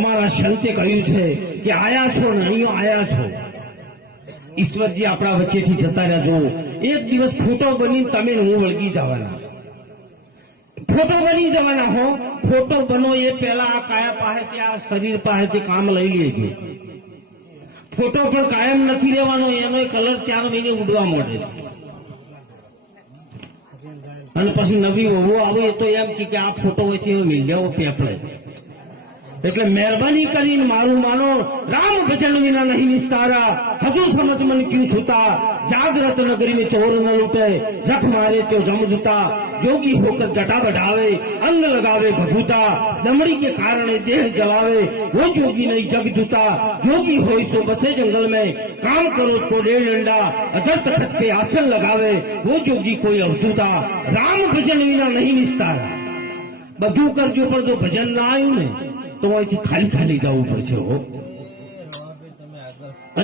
અમારા સંતે કહ્યું છે કે આયા છો ને અહીંયા આયા છો, ઈશ્વરજી આપણા વચ્ચેથી જતા રહ્યા છો. એક દિવસ ફોટો બની તમે હું વળગી જવાના, ફોટો બની જવાના હો. ફોટો બનો એ પહેલા આ કાયા પાસેથી આ શરીર પાસેથી કામ લઈ લેજો. ફોટો પણ કાયમ નથી રહેવાનો, એનો કલર 4 મહિને ઉડવા માંડે છે. અને પછી નવી વહુ આવે એ તો એમ કે આ ફોટો હોય છે મિલ જાઓ પેપડે. એટલે મહેરબાની કરીને મારું માનો, રામ ભજન વિના નહીં નિસ્તારા, હજુ સમજ મન ક્યું છૂતા, जागृत नगरी में चोर न लूटे, रख मारे तो जमदूता, योगी होकर जटा बढ़ावे, अंग लगावे भभूता, दमड़ी के कारण देह जलावे, वो जोगी नहीं जग जूता, योगी हो तो बसे जंगल में, काम करो तो 1.5 डंडा, अगर तखत पे आसन लगावे, वो जोगी कोई अवधूता, राम भजन विना नहीं निस्तारा. બધું કરજો પણ જો ભજન ના આવ્યું ને તો અહીંથી ખાલી ખાલી જવું પડશે.